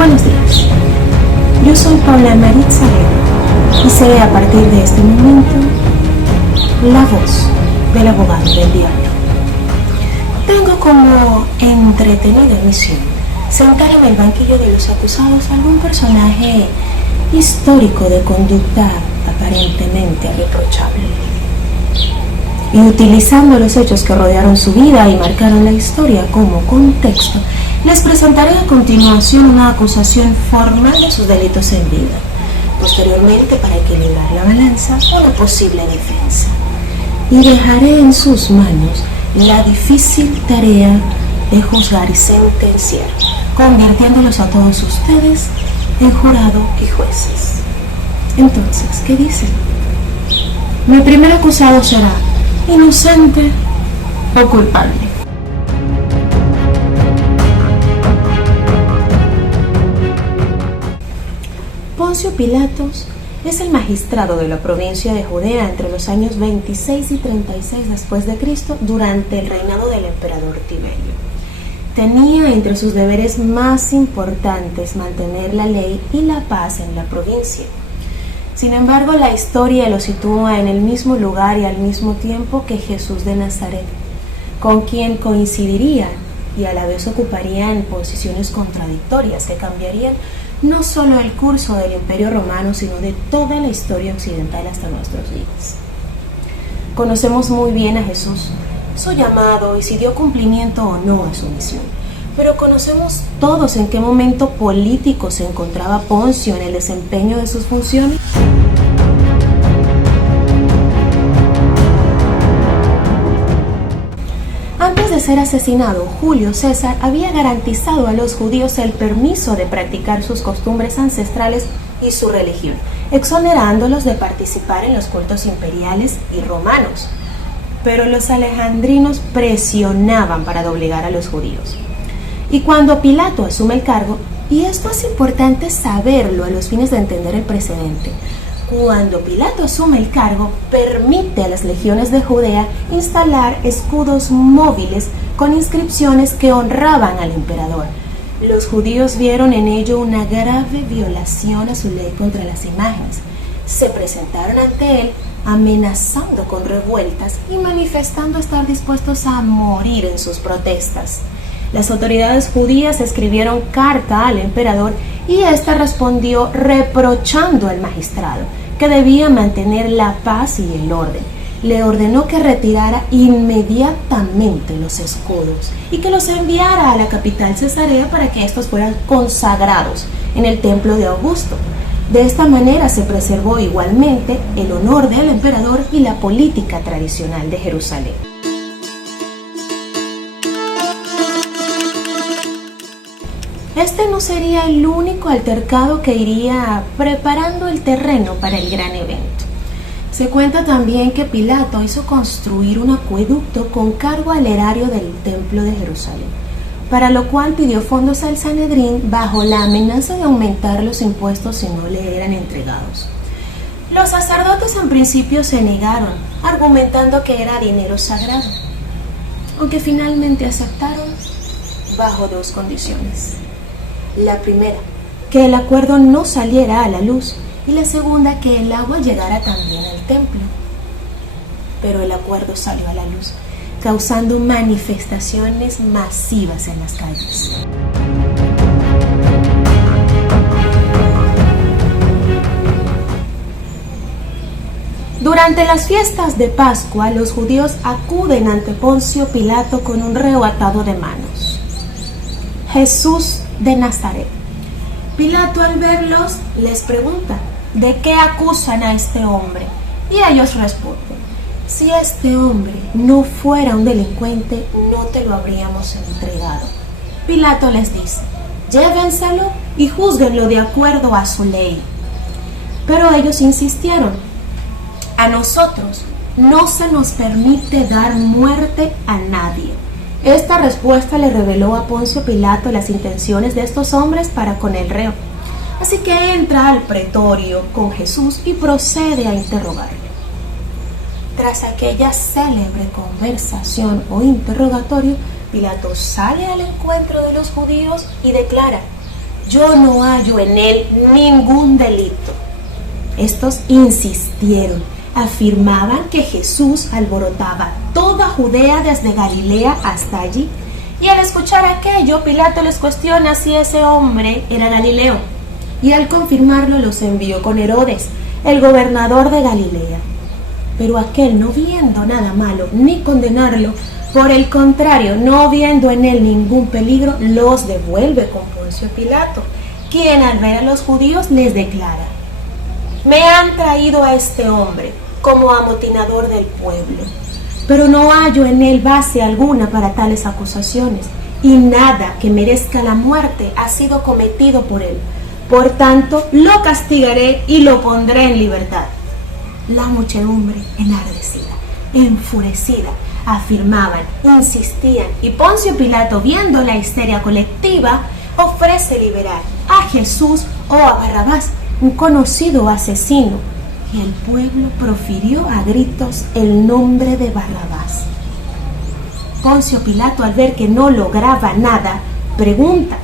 Buenos días, yo soy Paula Maritza Guerra y seré a partir de este momento la voz del abogado del diablo. Tengo como entretenida misión sentar en el banquillo de los acusados a algún personaje histórico de conducta aparentemente reprochable. Y utilizando los hechos que rodearon su vida y marcaron la historia como contexto, les presentaré a continuación una acusación formal de sus delitos en vida. Posteriormente, para equilibrar la balanza, una posible defensa. Y dejaré en sus manos la difícil tarea de juzgar y sentenciar, convirtiéndolos a todos ustedes en jurado y jueces. Entonces, ¿qué dicen? Mi primer acusado será inocente o culpable. Poncio Pilatos es el magistrado de la provincia de Judea entre los años 26 y 36 después de Cristo durante el reinado del emperador Tiberio. Tenía entre sus deberes más importantes mantener la ley y la paz en la provincia. Sin embargo, la historia lo sitúa en el mismo lugar y al mismo tiempo que Jesús de Nazaret, con quien coincidirían y a la vez ocuparían posiciones contradictorias que cambiarían no solo el curso del Imperio Romano, sino de toda la historia occidental hasta nuestros días. Conocemos muy bien a Jesús, su llamado y si dio cumplimiento o no a su misión. Pero conocemos todos en qué momento político se encontraba Poncio en el desempeño de sus funciones. Antes de ser asesinado, Julio César había garantizado a los judíos el permiso de practicar sus costumbres ancestrales y su religión, exonerándolos de participar en los cultos imperiales y romanos. Pero los alejandrinos presionaban para doblegar a los judíos. Y cuando Pilato asume el cargo, y esto es importante saberlo a los fines de entender el precedente, cuando Pilato asume el cargo, permite a las legiones de Judea instalar escudos móviles con inscripciones que honraban al emperador. Los judíos vieron en ello una grave violación a su ley contra las imágenes. Se presentaron ante él amenazando con revueltas y manifestando estar dispuestos a morir en sus protestas. Las autoridades judías escribieron carta al emperador y éste respondió reprochando al magistrado que debía mantener la paz y el orden. Le ordenó que retirara inmediatamente los escudos y que los enviara a la capital Cesarea para que estos fueran consagrados en el templo de Augusto. De esta manera se preservó igualmente el honor del emperador y la política tradicional de Jerusalén. Este no sería el único altercado que iría preparando el terreno para el gran evento. Se cuenta también que Pilato hizo construir un acueducto con cargo al erario del templo de Jerusalén, para lo cual pidió fondos al Sanedrín bajo la amenaza de aumentar los impuestos si no le eran entregados. Los sacerdotes en principio se negaron, argumentando que era dinero sagrado, aunque finalmente aceptaron bajo dos condiciones. La primera, que el acuerdo no saliera a la luz, y la segunda, que el agua llegara también al templo. Pero el acuerdo salió a la luz, causando manifestaciones masivas en las calles. Durante las fiestas de Pascua, los judíos acuden ante Poncio Pilato con un reo atado de manos: Jesús de Nazaret. Pilato, al verlos, les pregunta: ¿de qué acusan a este hombre? Y ellos responden: si este hombre no fuera un delincuente, no te lo habríamos entregado. Pilato les dice: llévenselo y júzguenlo de acuerdo a su ley. Pero ellos insistieron: a nosotros no se nos permite dar muerte a nadie. Esta respuesta le reveló a Poncio Pilato las intenciones de estos hombres para con el reo. Así que entra al pretorio con Jesús y procede a interrogarle. Tras aquella célebre conversación o interrogatorio, Pilato sale al encuentro de los judíos y declara: yo no hallo en él ningún delito. Estos insistieron, afirmaban que Jesús alborotaba toda Judea desde Galilea hasta allí. Y al escuchar aquello, Pilato les cuestiona si ese hombre era Galileo. Y al confirmarlo los envió con Herodes, el gobernador de Galilea. Pero aquel, no viendo nada malo ni condenarlo, por el contrario, no viendo en él ningún peligro, los devuelve con Poncio Pilato, quien al ver a los judíos les declara: me han traído a este hombre como amotinador del pueblo, pero no hallo en él base alguna para tales acusaciones, y nada que merezca la muerte ha sido cometido por él. Por tanto, lo castigaré y lo pondré en libertad. La muchedumbre, enardecida, enfurecida, afirmaban, insistían, y Poncio Pilato, viendo la histeria colectiva, ofrece liberar a Jesús o a Barrabás, un conocido asesino, y el pueblo profirió a gritos el nombre de Barrabás. Poncio Pilato, al ver que no lograba nada, pregunta: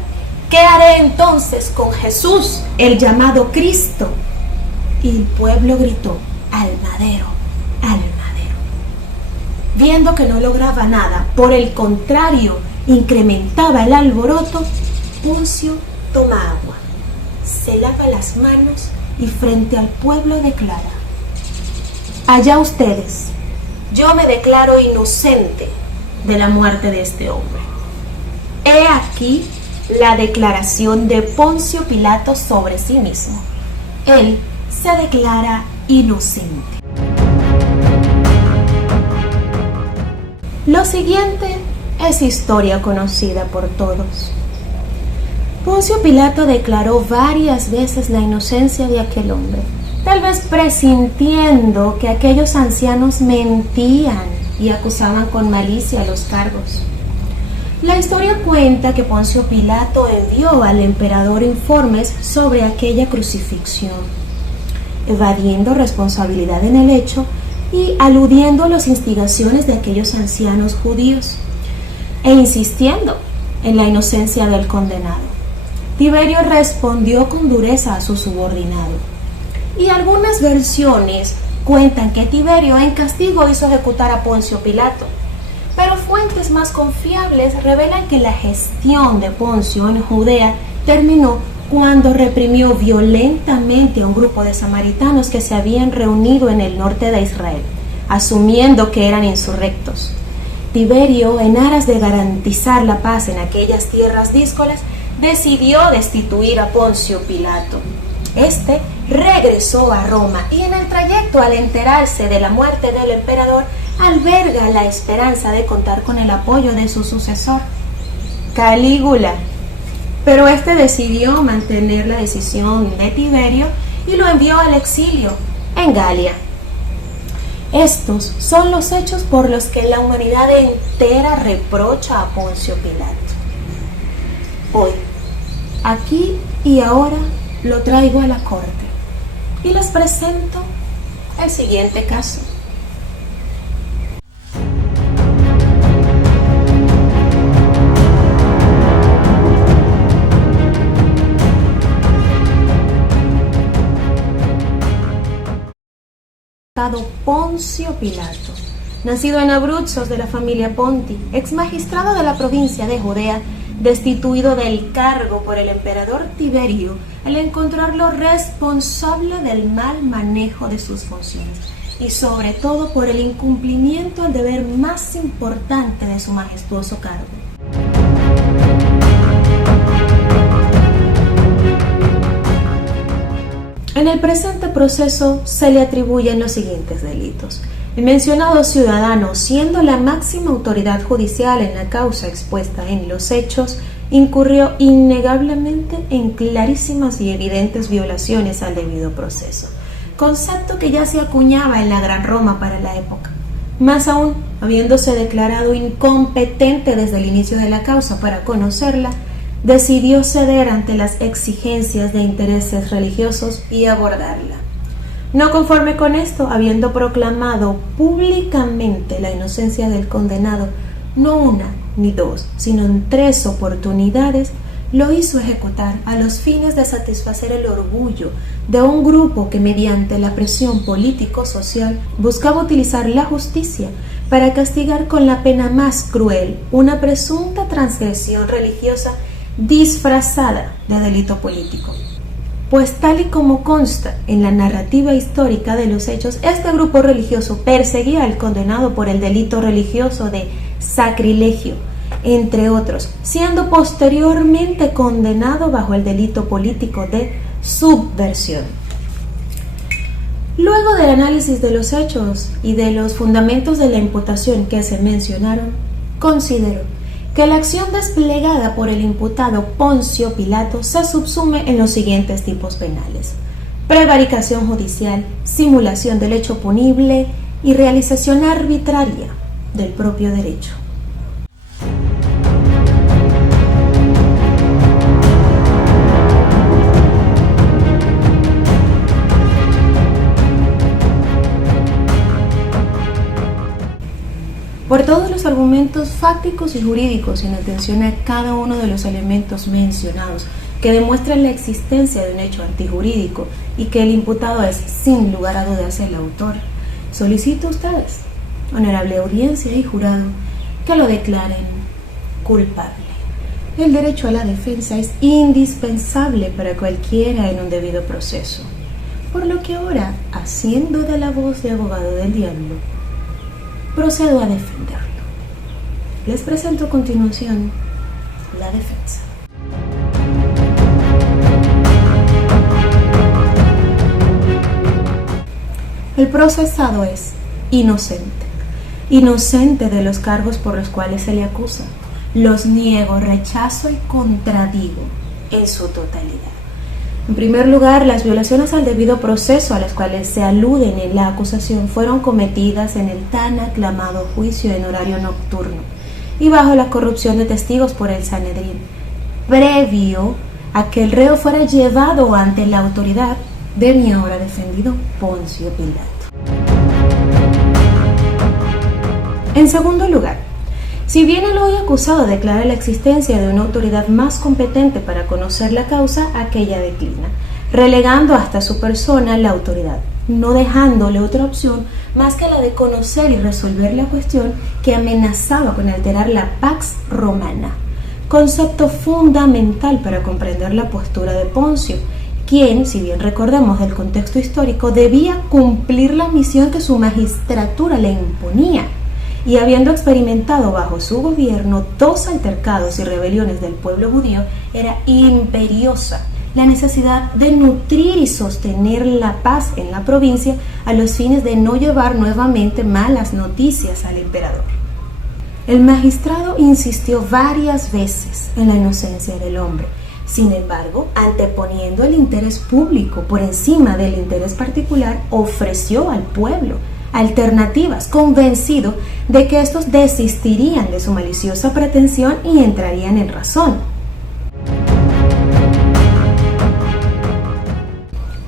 ¿qué haré entonces con Jesús, el llamado Cristo? Y el pueblo gritó: al madero, al madero. Viendo que no lograba nada, por el contrario, incrementaba el alboroto, Poncio toma agua, se lava las manos y frente al pueblo declara: allá ustedes, yo me declaro inocente de la muerte de este hombre. He aquí la declaración de Poncio Pilato sobre sí mismo. Él se declara inocente. Lo siguiente es historia conocida por todos. Poncio Pilato declaró varias veces la inocencia de aquel hombre, tal vez presintiendo que aquellos ancianos mentían y acusaban con malicia los cargos. La historia cuenta que Poncio Pilato envió al emperador informes sobre aquella crucifixión, evadiendo responsabilidad en el hecho y aludiendo a las instigaciones de aquellos ancianos judíos, e insistiendo en la inocencia del condenado. Tiberio respondió con dureza a su subordinado, y algunas versiones cuentan que Tiberio en castigo hizo ejecutar a Poncio Pilato, pero fuentes más confiables revelan que la gestión de Poncio en Judea terminó cuando reprimió violentamente a un grupo de samaritanos que se habían reunido en el norte de Israel, asumiendo que eran insurrectos. Tiberio, en aras de garantizar la paz en aquellas tierras díscolas, decidió destituir a Poncio Pilato. Este regresó a Roma y en el trayecto, al enterarse de la muerte del emperador, alberga la esperanza de contar con el apoyo de su sucesor, Calígula. Pero este decidió mantener la decisión de Tiberio y lo envió al exilio en Galia. Estos son los hechos por los que la humanidad entera reprocha a Poncio Pilato. Hoy, aquí y ahora, lo traigo a la corte y les presento el siguiente caso. Poncio Pilato, nacido en Abruzos de la familia Ponti, ex magistrado de la provincia de Judea, destituido del cargo por el emperador Tiberio al encontrarlo responsable del mal manejo de sus funciones y sobre todo por el incumplimiento del deber más importante de su majestuoso cargo. En el presente proceso se le atribuyen los siguientes delitos. El mencionado ciudadano, siendo la máxima autoridad judicial en la causa expuesta en los hechos, incurrió innegablemente en clarísimas y evidentes violaciones al debido proceso, concepto que ya se acuñaba en la Gran Roma para la época. Más aún, habiéndose declarado incompetente desde el inicio de la causa para conocerla, decidió ceder ante las exigencias de intereses religiosos y abordarla. No conforme con esto, habiendo proclamado públicamente la inocencia del condenado, no una ni dos, sino en 3 oportunidades, lo hizo ejecutar a los fines de satisfacer el orgullo de un grupo que mediante la presión político-social buscaba utilizar la justicia para castigar con la pena más cruel una presunta transgresión religiosa disfrazada de delito político. Pues tal y como consta en la narrativa histórica de los hechos, este grupo religioso perseguía al condenado por el delito religioso de sacrilegio, entre otros, siendo posteriormente condenado bajo el delito político de subversión. Luego del análisis de los hechos y de los fundamentos de la imputación que se mencionaron, considero que la acción desplegada por el imputado Poncio Pilato se subsume en los siguientes tipos penales: prevaricación judicial, simulación del hecho punible y realización arbitraria del propio derecho. Por todos los argumentos fácticos y jurídicos, en atención a cada uno de los elementos mencionados que demuestran la existencia de un hecho antijurídico y que el imputado es, sin lugar a dudas, el autor, solicito a ustedes, honorable audiencia y jurado, que lo declaren culpable. El derecho a la defensa es indispensable para cualquiera en un debido proceso, por lo que ahora, haciendo de la voz de abogado del diablo, procedo a defenderlo. Les presento a continuación la defensa. El procesado es inocente de los cargos por los cuales se le acusa. Los niego, rechazo y contradigo en su totalidad. En primer lugar, las violaciones al debido proceso a las cuales se aluden en la acusación fueron cometidas en el tan aclamado juicio en horario nocturno y bajo la corrupción de testigos por el Sanedrín, previo a que el reo fuera llevado ante la autoridad de mi ahora defendido Poncio Pilato. En segundo lugar, si bien el hoy acusado declara la existencia de una autoridad más competente para conocer la causa, aquella declina, relegando hasta su persona la autoridad, no dejándole otra opción más que la de conocer y resolver la cuestión que amenazaba con alterar la Pax Romana, concepto fundamental para comprender la postura de Poncio, quien, si bien recordamos del contexto histórico, debía cumplir la misión que su magistratura le imponía, y habiendo experimentado bajo su gobierno 2 altercados y rebeliones del pueblo judío, era imperiosa la necesidad de nutrir y sostener la paz en la provincia a los fines de no llevar nuevamente malas noticias al emperador. El magistrado insistió varias veces en la inocencia del hombre. Sin embargo, anteponiendo el interés público por encima del interés particular, ofreció al pueblo alternativas, convencido de que estos desistirían de su maliciosa pretensión y entrarían en razón.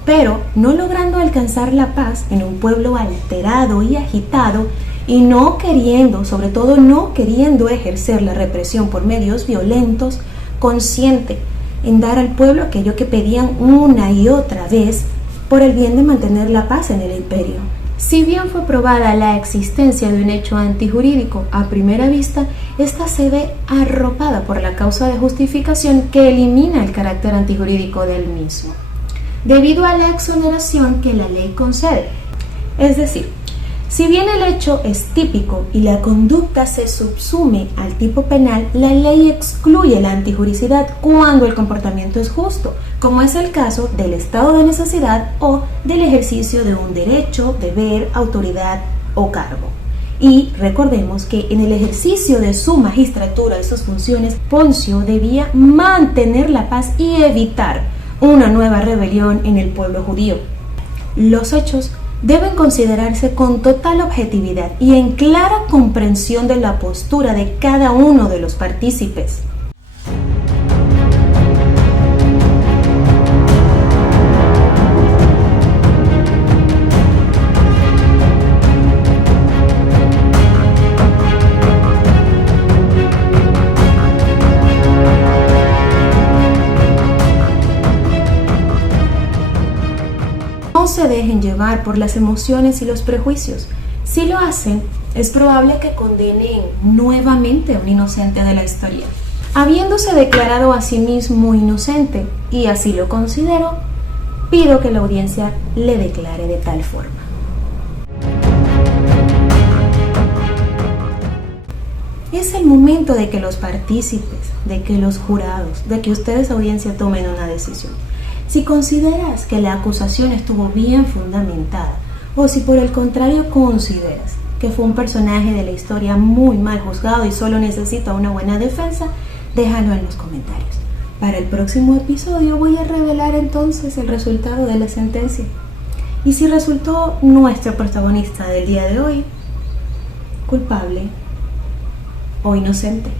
Pero, no logrando alcanzar la paz en un pueblo alterado y agitado, y no queriendo, sobre todo no queriendo ejercer la represión por medios violentos, consciente en dar al pueblo aquello que pedían una y otra vez por el bien de mantener la paz en el imperio. Si bien fue probada la existencia de un hecho antijurídico, a primera vista, esta se ve arropada por la causa de justificación que elimina el carácter antijurídico del mismo, debido a la exoneración que la ley concede. Es decir, si bien el hecho es típico y la conducta se subsume al tipo penal, la ley excluye la antijuricidad cuando el comportamiento es justo, como es el caso del estado de necesidad o del ejercicio de un derecho, deber, autoridad o cargo. Y recordemos que en el ejercicio de su magistratura y sus funciones, Poncio debía mantener la paz y evitar una nueva rebelión en el pueblo judío. Los hechos deben considerarse con total objetividad y en clara comprensión de la postura de cada uno de los partícipes. se dejen llevar por las emociones y los prejuicios. Si lo hacen, es probable que condenen nuevamente a un inocente de la historia. Habiéndose declarado a sí mismo inocente, y así lo considero, pido que la audiencia le declare de tal forma. Es el momento de que los partícipes, de que los jurados, de que ustedes, audiencia, tomen una decisión. Si consideras que la acusación estuvo bien fundamentada, o si por el contrario consideras que fue un personaje de la historia muy mal juzgado y solo necesita una buena defensa, déjalo en los comentarios. Para el próximo episodio voy a revelar entonces el resultado de la sentencia. Y si resultó nuestro protagonista del día de hoy culpable o inocente.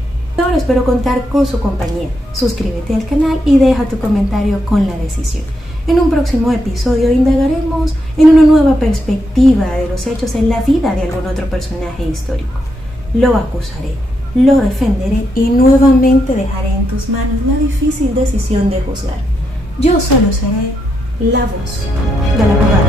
Ahora espero contar con su compañía. Suscríbete al canal y deja tu comentario con la decisión. En un próximo episodio indagaremos en una nueva perspectiva de los hechos en la vida de algún otro personaje histórico. Lo acusaré, lo defenderé y nuevamente dejaré en tus manos la difícil decisión de juzgar. Yo solo seré la voz del abogado.